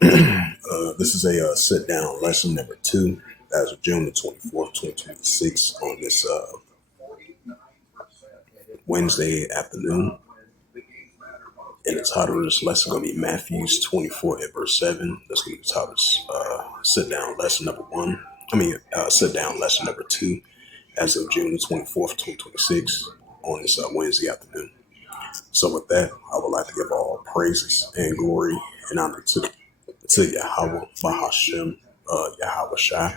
This is a sit down lesson number two as of June the 24th, 2026, on this Wednesday afternoon. And the title of this lesson is going to be Matthews 24 and verse 7. That's going to be the title sit down lesson number one. Sit down lesson number two as of June the 24th, 2026, on this Wednesday afternoon. So, with that, I would like to give all praises and glory and honor to Yahweh, Bahashem, Yahweh Shai,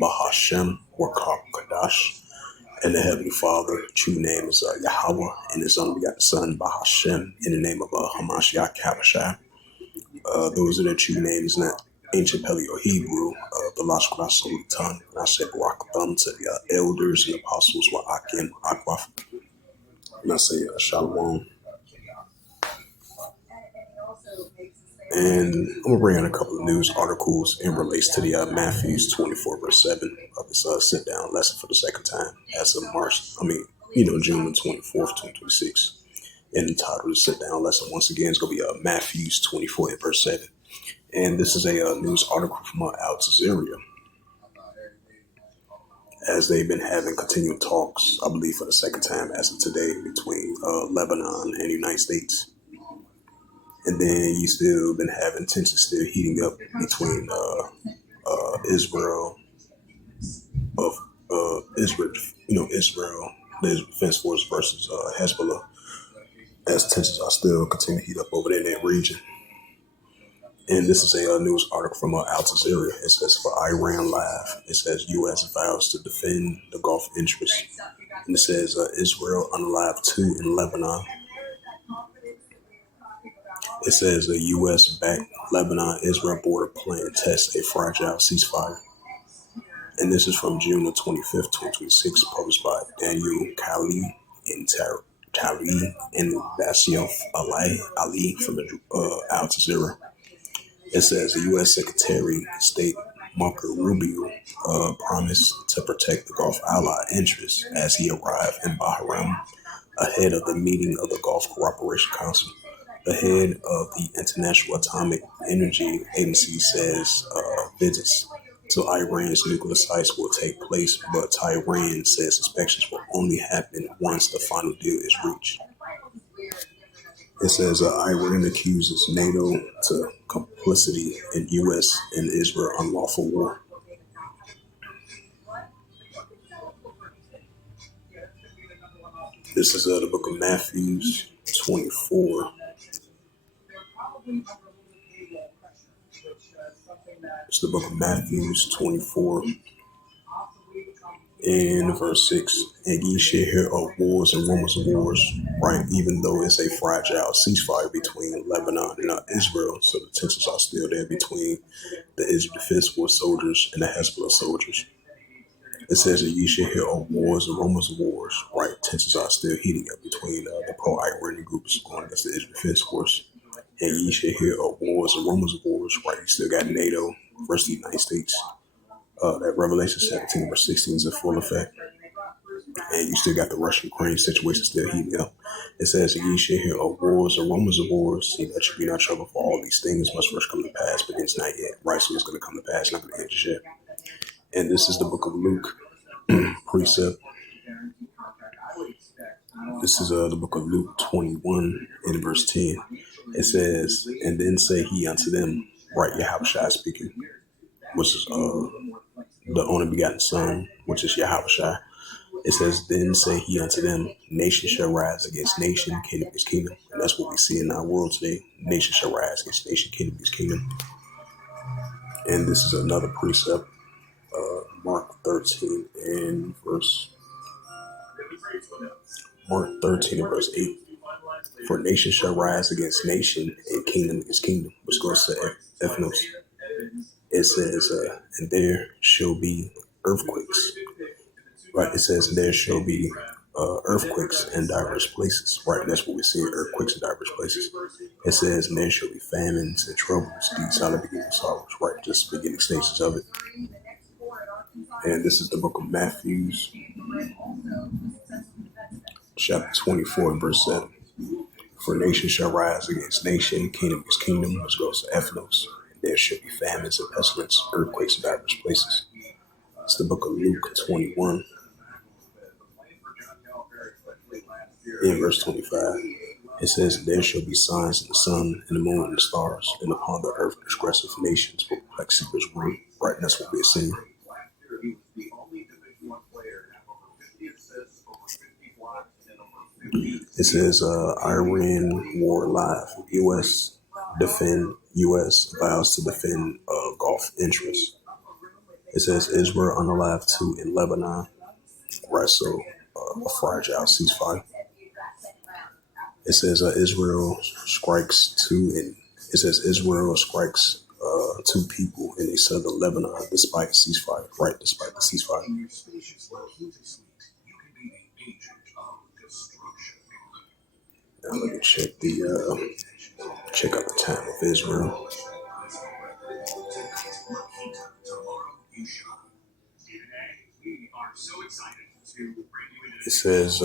Bahashem, Wakar Kadash, and the Heavenly Father. True name is Yahweh, and His only begotten Son, Bahashem, in the name of Hamashiach Kabashai. Those are the true names in that ancient Paleo Hebrew, the Lashkara Sultan. And I say Barak Thumb to the elders and apostles, Wa'akim, Akwaf. And I say Shalom. And I'm going to bring in a couple of news articles in relates to the Matthews 24 verse 7 of this sit down lesson for the second time as of June the 24th, 2026. And the title of the sit down lesson once again is going to be Matthews 24 and verse 7. And this is a news article from Al Jazeera, as they've been having continued talks, I believe for the second time as of today, between Lebanon and the United States. And then you still been having tensions still heating up between Israel, Israel, the Israel Defense Force versus Hezbollah, as tensions are still continuing to heat up over there in that region. And this is a news article from Al Jazeera. It says for Iran Live, it says U.S. vows to defend the Gulf interests. And it says Israel unalive 2 in Lebanon. It says the U.S.-backed Lebanon-Israel border plan tests a fragile ceasefire. And this is from June the 25th, 2026, published by Daniel Khalid and Tariq and Bassif Ali from Al Jazeera. It says the U.S. Secretary of State Marco Rubio promised to protect the Gulf ally interests as he arrived in Bahrain ahead of the meeting of the Gulf Cooperation Council. The head of the International Atomic Energy Agency says visits to Iran's nuclear sites will take place, but Tehran says inspections will only happen once the final deal is reached. It says Iran accuses NATO to complicity in U.S. and Israel unlawful war. This is the book of Matthews 24. It's the book of Matthews 24 in verse 6. And ye shall hear of wars and rumors of wars, right? Even though it's a fragile ceasefire between Lebanon and Israel, so the tensions are still there between the Israel Defense Force soldiers and the Hezbollah soldiers. It says that ye shall hear of wars and rumors of wars, right? Tensions are still heating up between the pro-Iranian groups going against the Israel Defense Force. And ye shall hear of wars and rumors of wars, right? You still got NATO versus the United States. That Revelation 17 verse 16 is in full effect. And you still got the Russia-Ukraine situation still heating up. It says, ye shall hear of wars and rumors of wars. See, that should be not trouble for all these things must first come to pass, but it's not yet. Right, so it's going to come to pass, not going to end just yet. And this is the book of Luke, precept. This is the book of Luke 21 in verse 10. It says, and then say he unto them, right, Yahushua speaking, which is the only begotten Son, which is Yahushua. It says, then say he unto them, nation shall rise against nation, kingdom against kingdom. And that's what we see in our world today. Nation shall rise against nation, kingdom against kingdom. And this is another precept, Mark 13 and verse 8. For nation shall rise against nation and kingdom against kingdom, which goes to ethnos. It says, and there shall be earthquakes. Right, it says there shall be earthquakes in diverse places. Right, and that's what we see, earthquakes in diverse places. It says, and there shall be famines and troubles. These are the beginning of sorrows. Right, just the beginning stages of it. And this is the book of Matthews, chapter 24, verse 7. For nation shall rise against nation, kingdom against kingdom, as goes to Ethnos. And there shall be famines and pestilence, earthquakes in diverse places. It's the book of Luke 21, in verse 25. It says, there shall be signs in the sun, and the moon, and the stars, and upon the earth distress of nations will like seekers room. Brightness will be a sin. It says, Iran war live. U.S. vows to defend Gulf interests. It says Israel unalive 2 in Lebanon. Right, so a fragile ceasefire. It says Israel strikes 2 in. It says Israel strikes 2 people in southern Lebanon despite the ceasefire. Right, despite the ceasefire. Now let me check out the time of Israel. It says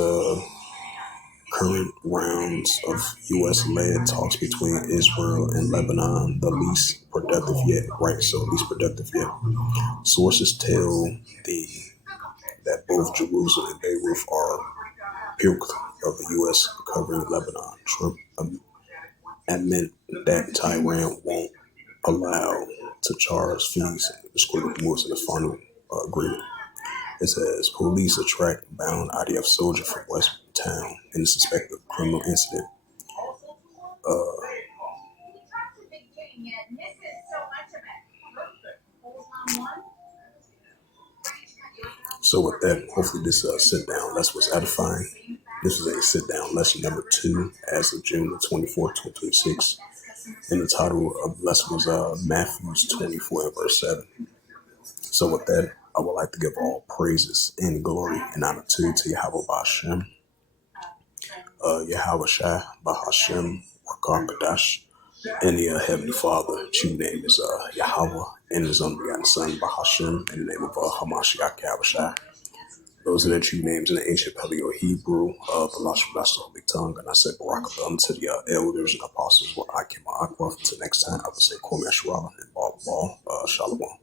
current rounds of U.S.-led talks between Israel and Lebanon, the least productive yet. Right, so least productive yet. Sources tell that both Jerusalem and Beirut are puked of the U.S. covering Lebanon. Trump admit that Tehran won't allow to charge fees and discredit moves in the final agreement. It says police attract bound IDF soldier from West Town in a suspected criminal incident. So with that, hopefully this sit down lesson was edifying. This was a sit down lesson number 2 as of June 24th, 2026. And the title of the lesson was Matthew 24 and verse 7. So with that, I would like to give all praises and glory and honor to Yahweh Ba'Shem, Yahweh Shai, Bahashem, Wakar Kadash, and the Heavenly Father. True name is Yahweh, and His unbegotten Son, Bahashem, in the name of Hamashiach Yahweh Shai. Those are the true names in the ancient Paleo Hebrew, the Lashon the Holy Tongue. And I said Barak to the elders and apostles where I came Until next time, I would say Kwame Ashwara and Ball Shalom.